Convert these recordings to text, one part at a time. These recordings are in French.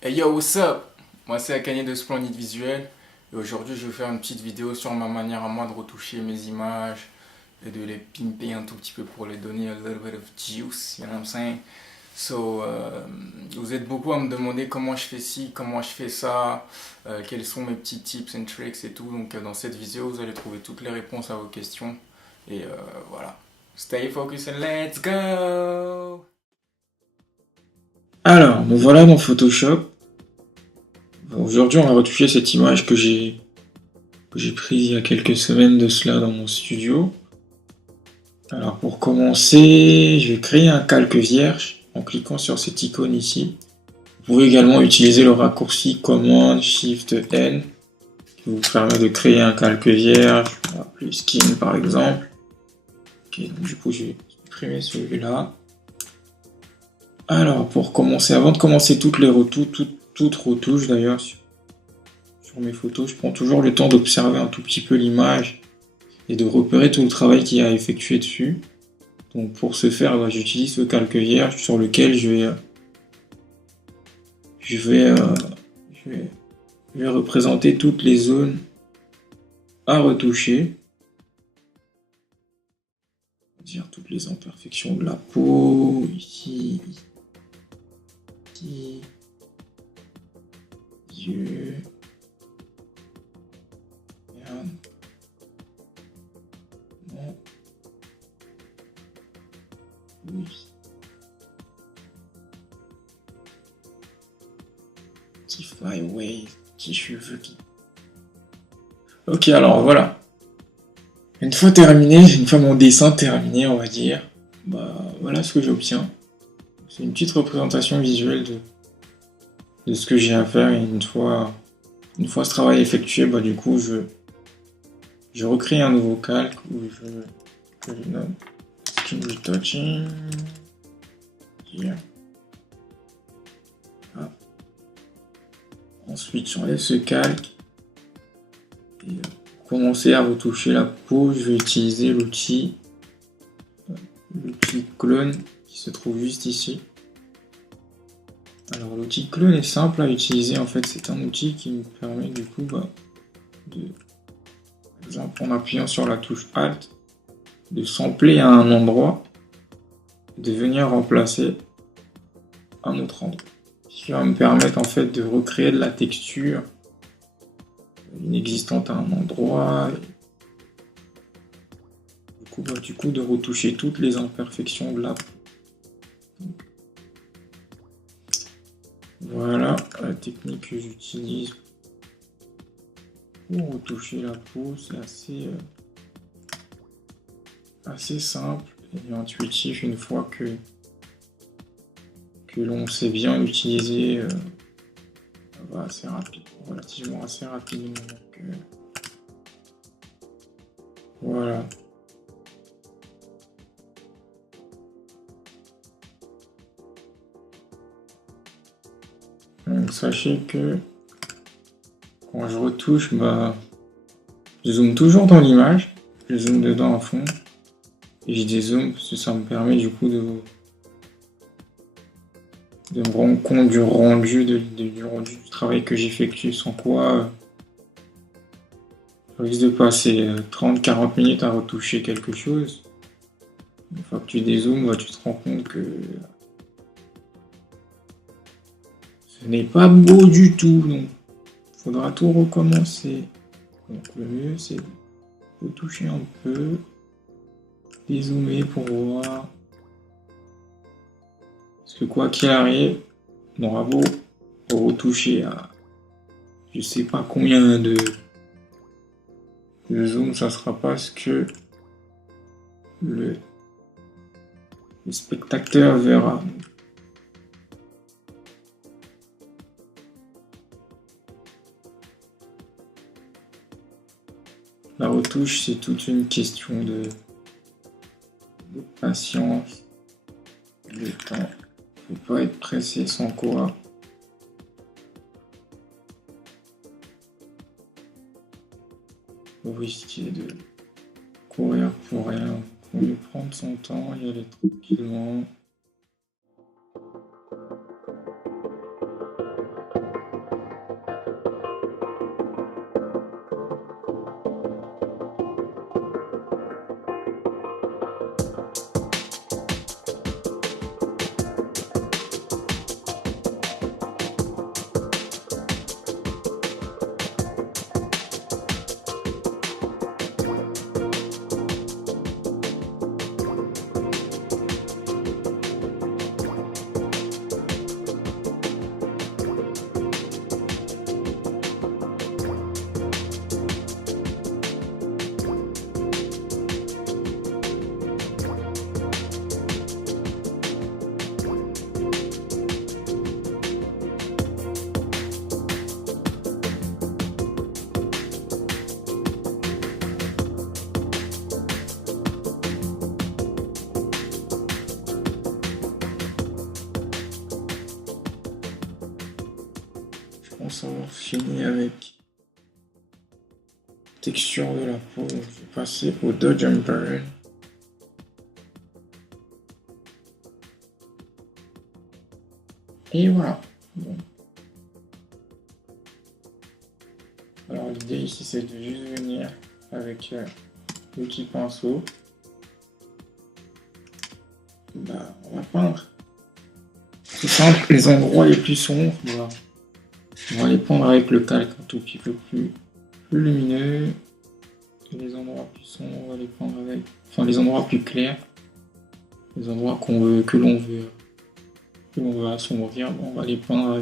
Hey yo, what's up? Moi c'est Akane de Splendid Visuel et aujourd'hui je vais faire une petite vidéo sur ma manière à moi de retoucher mes images et de les pimper un tout petit peu pour les donner a little bit of juice, you know what I'm saying? So, vous êtes beaucoup à me demander comment je fais ci, comment je fais ça, quels sont mes petits tips and tricks et tout. Donc dans cette vidéo vous allez trouver toutes les réponses à vos questions et voilà. Stay focused and let's go! Alors, nous voilà dans Photoshop. Aujourd'hui, on va retoucher cette image que j'ai prise il y a quelques semaines de cela dans mon studio. Alors, pour commencer, je vais créer un calque vierge en cliquant sur cette icône ici. Vous pouvez également utiliser le raccourci Command Shift N qui vous permet de créer un calque vierge, plus skin par exemple. Ok, donc du coup, je vais supprimer celui-là. Alors, pour commencer, avant de commencer toutes les retouches, toutes retouches d'ailleurs, sur mes photos, je prends toujours le temps d'observer un tout petit peu l'image et de repérer tout le travail qu'il y a à effectuer dessus. Donc pour ce faire, j'utilise ce calque vierge sur lequel je vais, euh, je vais, je vais représenter toutes les zones à retoucher, c'est-à-dire toutes les imperfections de la peau, ici, ici, yeux, merde, non, oui. Petit flyway, petit cheveux qui... Ok, alors voilà. Une fois terminé, une fois mon dessin terminé, on va dire, voilà ce que j'obtiens. C'est une petite représentation visuelle de ce que j'ai à faire et une fois ce travail effectué, du coup, je recrée un nouveau calque où je lui nomme Skin Retouching. Here. Ah. Ensuite, j'enlève ce calque et pour commencer à retoucher la peau, je vais utiliser l'outil clone qui se trouve juste ici. Alors l'outil clone est simple à utiliser, en fait c'est un outil qui me permet du coup par exemple en appuyant sur la touche Alt, de sampler à un endroit, de venir remplacer un autre endroit. Ce qui va me permettre en fait de recréer de la texture inexistante à un endroit, du coup de retoucher toutes les imperfections de la peau. Voilà la technique que j'utilise pour retoucher la peau, c'est assez simple et intuitif une fois que l'on sait bien l'utiliser, ça va assez rapide, relativement assez rapidement. Donc, voilà. Donc, sachez que quand je retouche, je zoome toujours dans l'image, je zoome dedans à fond et je dézoome parce que ça me permet du coup de me rendre compte du rendu, du travail que j'effectue, sans quoi je risque de passer 30-40 minutes à retoucher quelque chose. Une fois que tu dézoomes, tu te rends compte que ce n'est pas beau du tout, donc il faudra tout recommencer. Donc le mieux c'est de retoucher un peu, dézoomer pour voir. Parce que quoi qu'il arrive, on aura beau retoucher à je sais pas combien de zoom, ça sera pas ce que le spectateur verra. La retouche, c'est toute une question de patience, de temps. Il ne faut pas être pressé sans quoi vous risquez de courir pour rien. Il faut mieux prendre son temps, y aller tranquillement. pense avoir fini avec texture de la peau. Donc je vais passer au Dodge and Burn. Et voilà. Bon. Alors l'idée ici c'est de juste venir avec le petit pinceau. Bah, on va peindre. C'est simple, les endroits les plus sombres, voilà. On va les peindre avec le calque un tout petit peu plus lumineux. Et les endroits plus sombres, on va les peindre avec. Enfin les endroits plus clairs. Les endroits que l'on veut assombrir, on va les peindre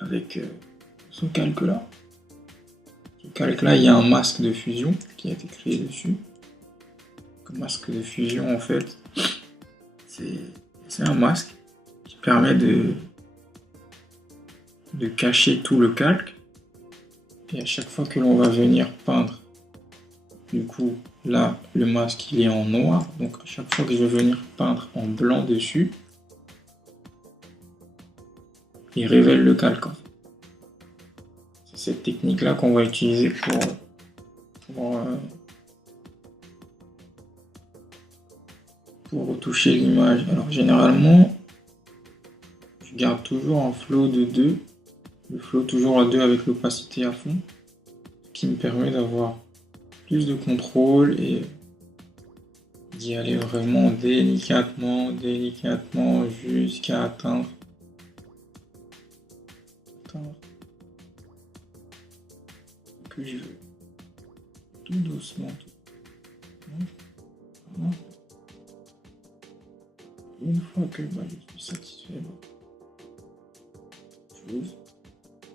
avec ce calque là. Ce calque là, il y a un masque de fusion qui a été créé dessus. Le masque de fusion en fait, c'est un masque qui permet de cacher tout le calque. Et à chaque fois que l'on va venir peindre, du coup là le masque il est en noir, donc à chaque fois que je vais venir peindre en blanc dessus, il révèle le calque. C'est cette technique là qu'on va utiliser pour retoucher l'image. Alors généralement je garde toujours un flow de 2, le flow toujours à 2 avec l'opacité à fond, ce qui me permet d'avoir plus de contrôle et d'y aller vraiment délicatement jusqu'à atteindre ce que je veux. Tout doucement, Une fois que je suis satisfait,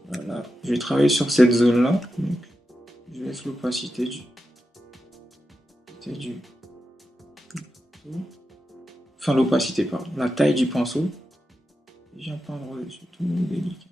voilà, je vais travailler sur cette zone là, donc je laisse l'opacité enfin l'opacité, pardon, la taille du pinceau, et je viens peindre dessus tout délicat.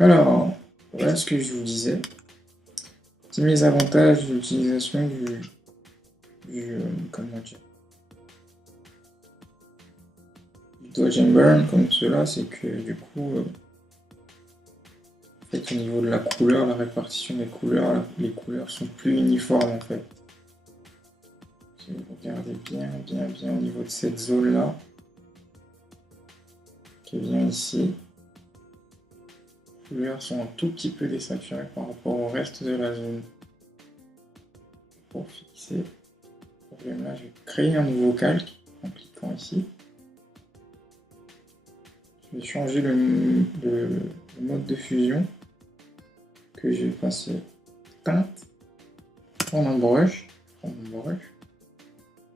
Alors, voilà ce que je vous disais. Petit mésavantage de l'utilisation du Dodge and Burn comme cela, c'est que du coup, en fait, au niveau de la couleur, la répartition des couleurs, les couleurs sont plus uniformes en fait. Si vous regardez bien au niveau de cette zone-là, qui vient ici, les couleurs sont un tout petit peu désaturées par rapport au reste de la zone. c'est là, je vais créer un nouveau calque en cliquant ici. Je vais changer le mode de fusion que je vais passer teinte, prendre un brush, je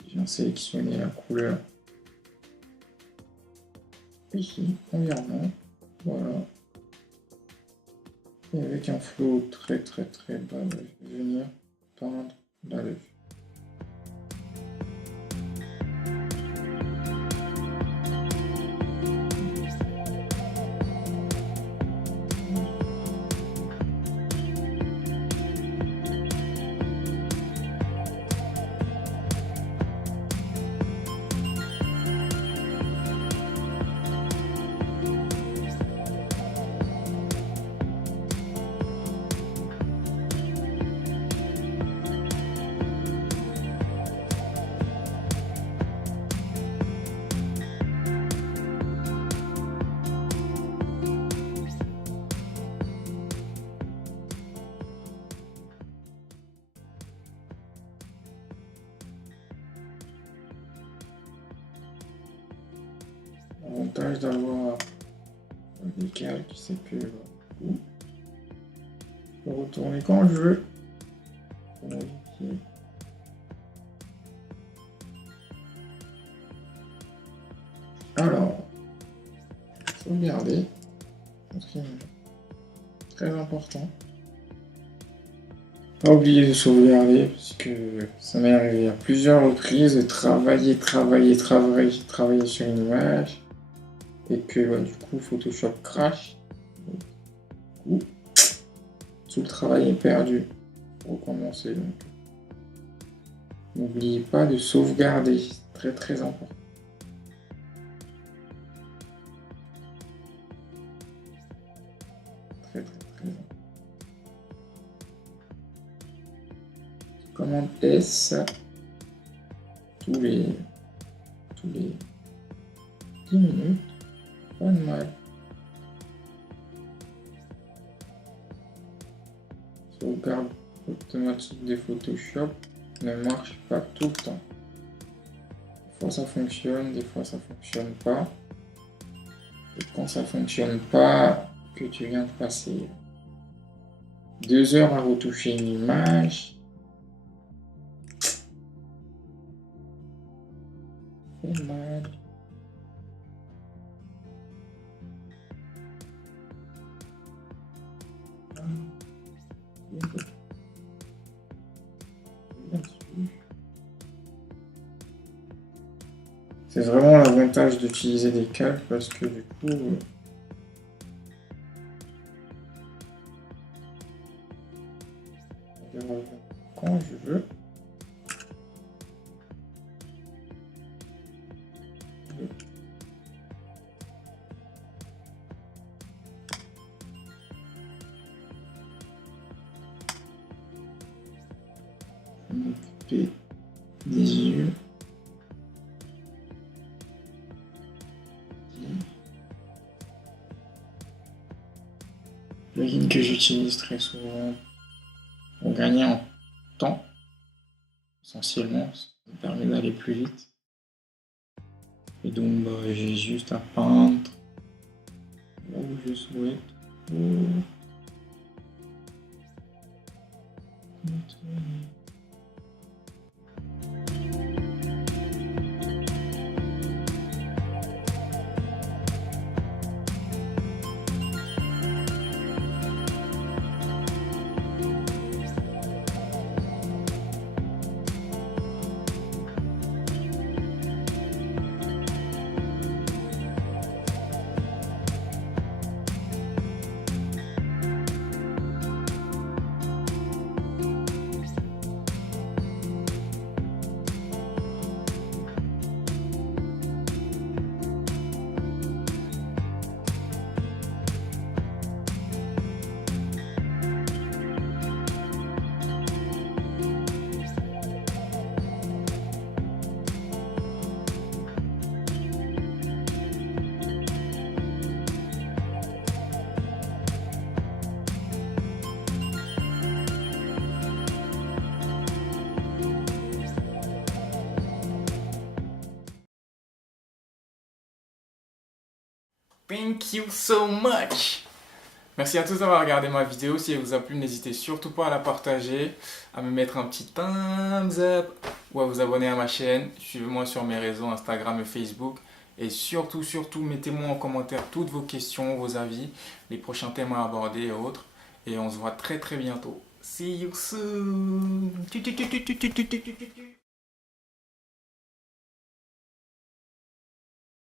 viens sélectionner la couleur ici, environnement, voilà. Et avec un flow très bas, je vais venir peindre la lèvre. L'avantage d'avoir des calques, c'est que je peux retourner quand je veux. Alors, sauvegarder, très important. Pas oublier de sauvegarder parce que ça m'est arrivé à plusieurs reprises de travailler sur une image et que du coup Photoshop crash. Du coup, tout le travail est perdu. Recommencer donc. N'oubliez pas de sauvegarder, c'est très important. Très important. Commande S tous les 10 minutes, pas de mal. Sauvegarde automatique des Photoshop ne marche pas tout le temps. Des fois ça fonctionne, des fois ça fonctionne pas. Et quand ça fonctionne pas, que tu viens de passer 2 heures à retoucher une image, c'est mal. C'est vraiment l'avantage d'utiliser des calques parce que du coup, quand je veux, m'occuper des yeux. Plugin que j'utilise très souvent pour gagner en temps, essentiellement, ça me permet d'aller plus vite. Et donc j'ai juste à peindre là où je souhaite. Thank you so much. Merci à tous d'avoir regardé ma vidéo. Si elle vous a plu, n'hésitez surtout pas à la partager, à me mettre un petit thumbs up ou à vous abonner à ma chaîne. Suivez-moi sur mes réseaux Instagram et Facebook. Et surtout, mettez-moi en commentaire toutes vos questions, vos avis, les prochains thèmes à aborder et autres. Et on se voit très bientôt. See you soon.